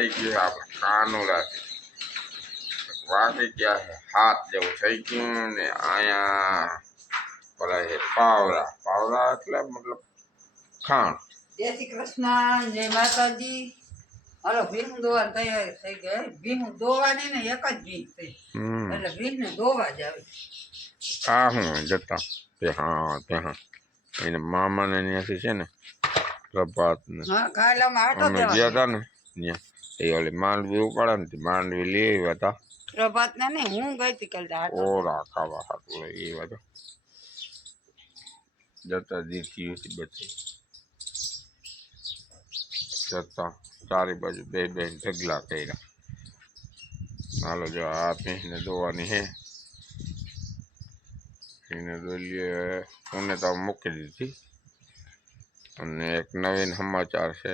થઈ ગયું આપણે કાનુડાથી વાગી ગયા છે 7 જેવું થઈ ગયું ને અહીંયા પેલા છે પાવડા એટલે મતલબ ખાણ. જય શ્રી કૃષ્ણ, જય માતાજી. હાલો ભીમ દોવા તૈયાર થઈ ગયા. ભીમ દોવાની ને એક જ ભીમ થઈ એટલે ભીમ ને દોવા જ આવે. હા હું જતા ત્યાં એને મામાને ત્યાંથી છે ને પ્રભાત ને અમે ગયા હતા ને ત્યાં એ ઓલી માંડવી ઉપાડે ને માંડવી લઈ આવ્યા હતા પ્રભાત ને ને હું ગઈ હતી કાલે ઓરા ખાવા હતું એ વાત જતા દીધી હતી બધી જતા ચારે બાજુ બે ઢગલા કર્યા. હાલો જો આ ભેંસને દોવાની હે એને દોલીએ ઉને તો મૂકી દીધી. અને એક નવીન સમાચાર છે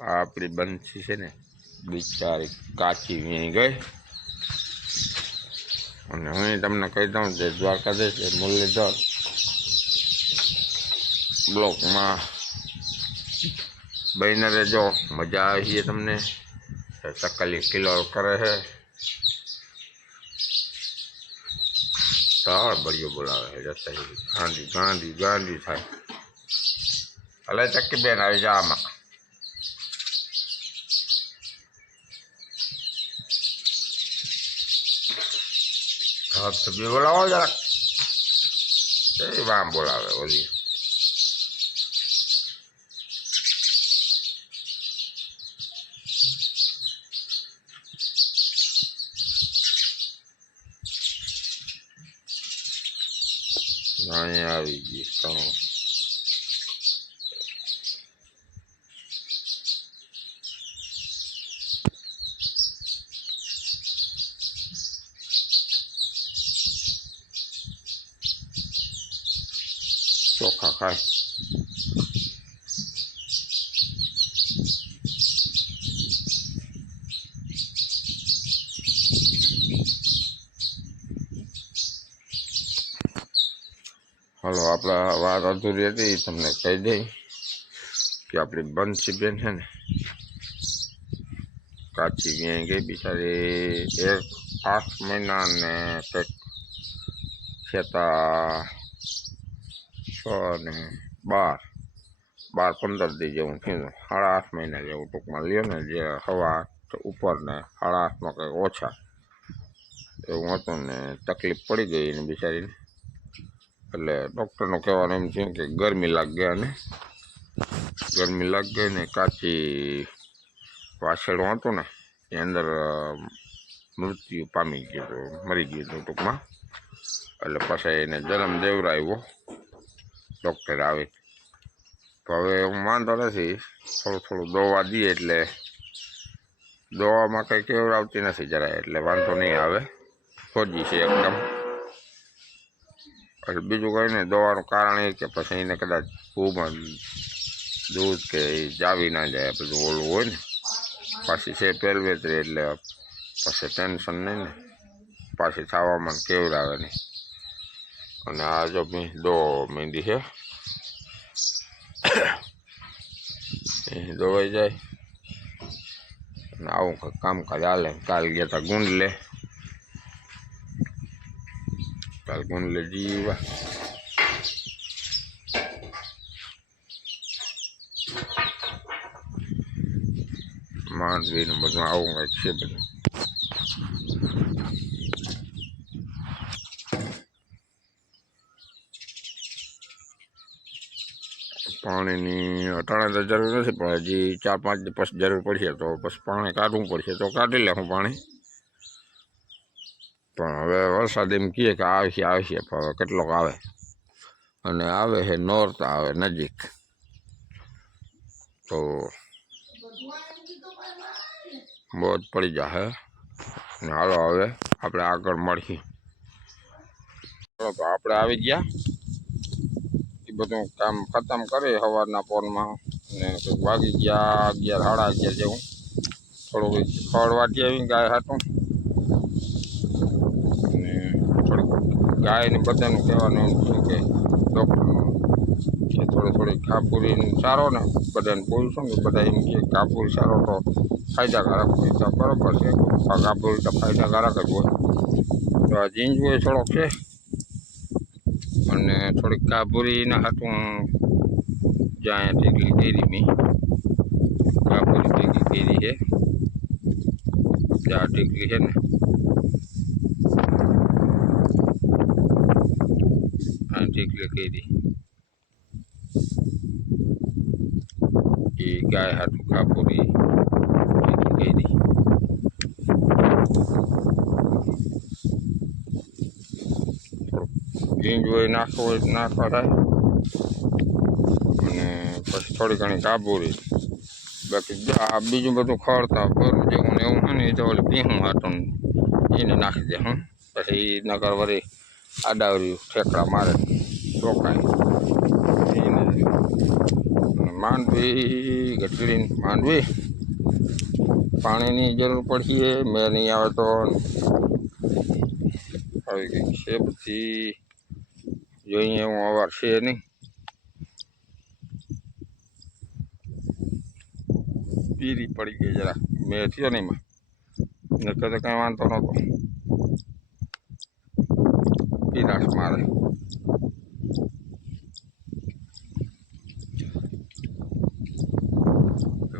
આ આપણી બંસી છે ને બિચારી કાચી વીણી ગઈ. અને હું તમને કહી દઉં કે દ્વારકાધીશ મુરલીધર બ્લોકમાં બહીને રહેજો, મજા આવી છે તમને. ચકલી કિલો કરે છે તાળ બળિયો બોલાવે છે જતા ગાંધી થાય. હલે ચક્કી બેન આવી જા આમાં. સબ્જી બોલાવો જરાક એ વામ બોલાવે ઓલી. અહીંયા આવી ગઈ ઘણું ચોખા ખાય. હાલો આપણા વાત અધૂરી હતી તમને કહી દઈ કે આપણી બંસી બેન છે ને કાચી વ્યાઈ ગઈ બિચારી. 8 મહિના ને કંઈક છેતા 6 ને 12-15 દી જેવું થયું. 8.5 મહિના જેવું ટૂંકમાં લ્યો ને જે 8.5 ઉપર ને 8.5માં કંઈક ઓછા એવું હતું ને તકલીફ પડી ગઈ ને બિચારીને. એટલે ડૉક્ટરનું કહેવાનું એમ થયું કે ગરમી લાગી ગઈ ને કાચી વાછરડું હતું ને એ અંદર મૃત્યુ પામી ગયું, મરી ગયું હતું ટૂંકમાં. એટલે પછી એને જન્મ દેવરાવ્યો ડૉક્ટર આવે. તો હવે હું વાંધો નથી, થોડું દવા દઈએ એટલે દવામાં કંઈ કેવડાવતી નથી જરાય એટલે વાંધો નહીં આવે. ફોજી છે એકદમ. એટલે બીજું કંઈ નહીં દવાનું કારણ એ કે પછી એને કદાચ ફૂમાં દૂધ કે એ જાવી ના જાય બધું ઓલું હોય ને. પાછી છે પેલવેતરી એટલે પછી ટેન્શન નહીં ને પાછી થવામાં કેવડાવે નહીં. અને આ જો દો મહેંદી છે એ દોવાઈ જાય અને આવું કંઈક કામકાજ હાલે. કાલ ગયા હતા ગુંડલે જીવા. માંડવીનું બધું આવું કંઈક છે બધું. પાણીની અટાણે તો જરૂર નથી પણ હજી 4-5 દી પછી જરૂર પડશે તો પછી પાણી કાઢવું પડશે તો કાઢી લે હું પાણી. પણ હવે વરસાદ એમ કહે કે આવશે પણ હવે કેટલોક આવે. અને આવે છે નોરતા આવે નજીક તો મોજ પડી જશે. ને હાલો હવે આપણે આગળ મળીએ. તો આપણે આવી ગયા એ બધું કામ ખતમ કરી સવારના પોરમાં ને કંઈક વાગી ગયા 11-11:30 જેવું. થોડુંક ખડ વાટી આવી ગાય હાટું ને થોડીક ગાયને બધાનું કહેવાનું એમ થયું કે ડૉક્ટરનું છે થોડી કાપુરી સારો ને બધાને પૂછું ને બધા એમ કે કાપુરી સારો તો ફાયદાકારક હોય તો બરાબર છે. કાપુરી તો ફાયદાકારક જ હોય. તો આ ઝીંઝું થોડોક છે અને થોડીક કાપુરીના હાથું જ્યાં ટેકલી કેરી મેં કાપુરી ભેગી કેરી છે. જ્યાં ટેકલી છે ને આ ટેકલી કેરી એ ગાય હાથું કાપુરી ભેગી કેરી. ઝીંઝું નાખવો હોય તો નાખવા થાય અને પછી થોડી ઘણી કાપુરી. બાકી આ બીજું બધું ખવડતા બરું જેવું ને એવું હોય ને એ તો ઓલી ભીહું હાટું એને નાખી દે. પછી નકર વળી આડાવર્યું ઠેકડા મારે ચોખાઈ એને માંડવી ગઠડીને માંડવી પાણીની જરૂર પડીએ. મેં નહીં આવે તો આવી ગઈ છે બધી જોઈએ એવું અવાર છે નહીં. પીરી પડી ગઈ જરા મેં થયો ને એમાં નકર તો કંઈ વાંધો નહોતો. પીરાશ મારે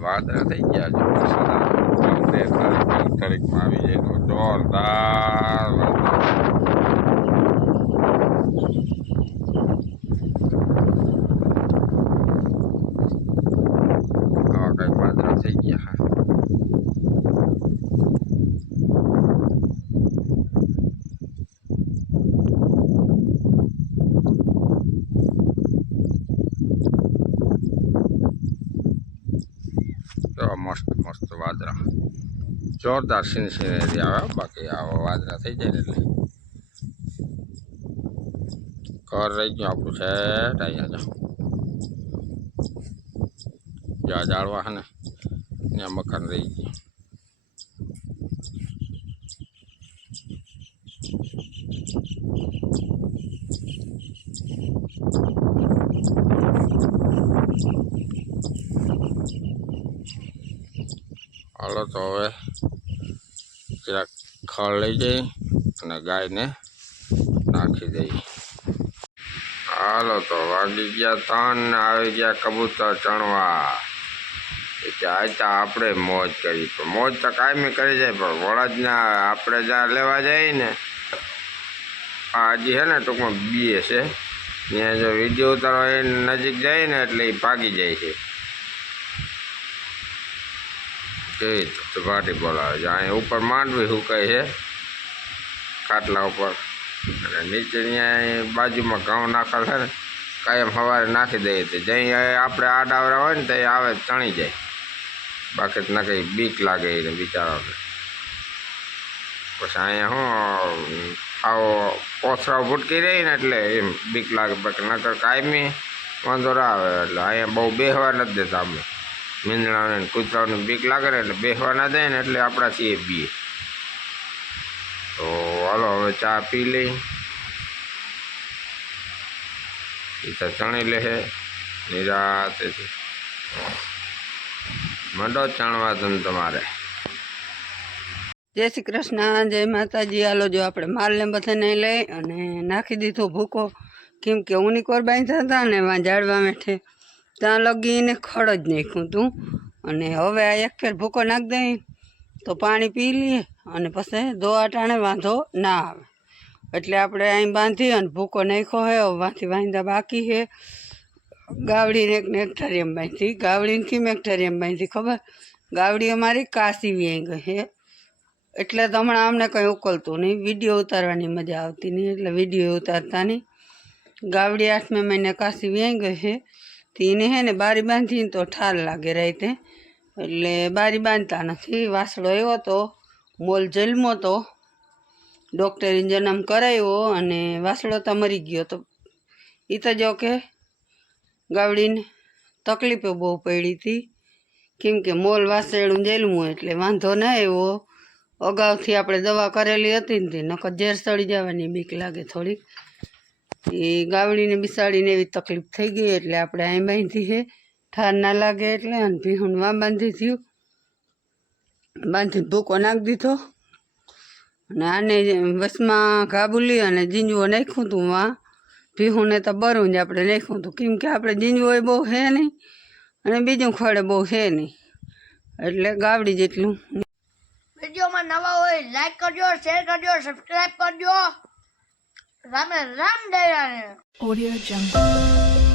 વાદળા થઈ ગયા છે. 14 તારીખમાં આવી જાય તો જોરદાર આવા કંઈક વાદળા થઈ ગયા. તો મસ્ત મસ્ત વાદળા જોરદાર સિનરી આવે. બાકી આવા વાદળા થઈ જાય ને એટલે ઘર રહી ગયું આપણું છે. અહીંયા જ્યાં જાળવા છે ને ત્યાં મકાન રહી ગયું. હાલો તો હવે જરાક ખળ લઈ જઈ અને ગાયને નાખી દઈ. હાલો તો વાગી ગયા 3 ને આવી ગયા કબૂતર ચણવા. ત્યાં આપણે મોજ કરી. પણ મોજ તો કાયમી કરી જાય પણ વળદના આપણે જ્યાં લેવા જઈએ ને આ હજી છે ને ટૂંકમાં બીએ છે ત્યાં જો વિડીયો ઉતારવા એ નજીક જાય ને એટલે એ ભાગી જાય છે. તે પાટી બોલાવે છે. અહીંયા ઉપર માંડવી સુકાય છે ખાટલા ઉપર અને નીચે ત્યાં બાજુમાં ઘઉં નાખેલ છે ને કાયમ સવારે નાખી દઈએ તો જ્યાં આપણે આડાવરા હોય ને ત્યાં આવે ચણી જાય. બાકી તો ના કંઈ બીક લાગે એને બિચારાને. પછી અહીંયા શું આવો કોથરાઓ ભૂટકી રહી ને એટલે એમ બીક લાગે. બાકી નકર કાયમી વાંધો ના આવે. એટલે અહીંયા બહુ બેસવા નથી દેતા અમે. મીંદડાને કૂતરાઓને બીક લાગે ને એટલે બેસવા ના દે ને એટલે આપણાથી એ બીએ. તો હાલો હવે ચા પી લઈ. એ તો ચણી લે નિરાતેથી મંડો ચણવા તમે તમારે. જય શ્રી કૃષ્ણ, જય માતાજી. હાલો જો આપણે માલને બધાને લઈ અને નાખી દીધો ભૂકો. કેમ કે ઊની કોર બાંધ્યા હતા ને એમાં ઝાડવા મેઠે ત્યાં લગીને ખડ જ નાખ્યું હતું. અને હવે આ એક ફેર ભૂકો નાખી દઈ તો પાણી પી લઈએ અને પછી દોવા ટાણે વાંધો ના આવે. એટલે આપણે અહીં બાંધી અને ભૂકો નાખ્યો છે. હવે વાંથી વાંધા બાકી છે. ગાવડીને એકને એક્ટેરિયમ બાંધી. ગાવડીને કેમ એક્ટેરિયમ બાંધી ખબર? ગાવડી અમારી કાશી વ્યાઈ ગઈ છે એટલે તો હમણાં અમને કંઈ ઉકલતું નહીં. વિડીયો ઉતારવાની મજા આવતી નહીં એટલે વિડીયો ઉતારતા નહીં. ગાવડી 8મે મહિને કાશી વ્યાઈ ગઈ છે. તો એને હે ને બારી બાંધીને તો ઠાર લાગે રાતે એટલે બારી બાંધતા નથી. વાસળો આવ્યો તો મોલ જન્મો તો ડૉક્ટરે જન્મ કરાવ્યો અને વાસળો તો મરી ગયો. તો એ તો જો કે ગાવડીને તકલીફો બહુ પડી હતી. કેમ કે મોલ વાસળું જેલમું એટલે વાંધો ના આવ્યો. અગાઉથી આપણે દવા કરેલી હતી ને નકર ઝેર સડી જવાની બીક લાગે થોડીક. એ ગાવડીને બિસાડીને એવી તકલીફ થઈ ગઈ એટલે આપણે અહીં બાંધી છે ઠાર ના લાગે એટલે. અને ભીહું વાં બાંધી થયું, બાંધીને ભૂકો નાખી દીધો. અને આને વસમાં ગાબુલી અને જીંજવો નાખ્યું હતું વાં. ભીહુંને તો બરું જ આપણે નાખ્યું હતું, કેમ કે આપણે જીંજવો એ બહુ છે નહીં અને બીજું ખડે બહુ છે નહીં, એટલે ગાવડી જેટલું. વિડીયોમાં નવા હોય લાઈક કરજો, શેર કરજો, સબસ્ક્રાઇબ કરજો. રામે રામ દયાને. Audio Jungle.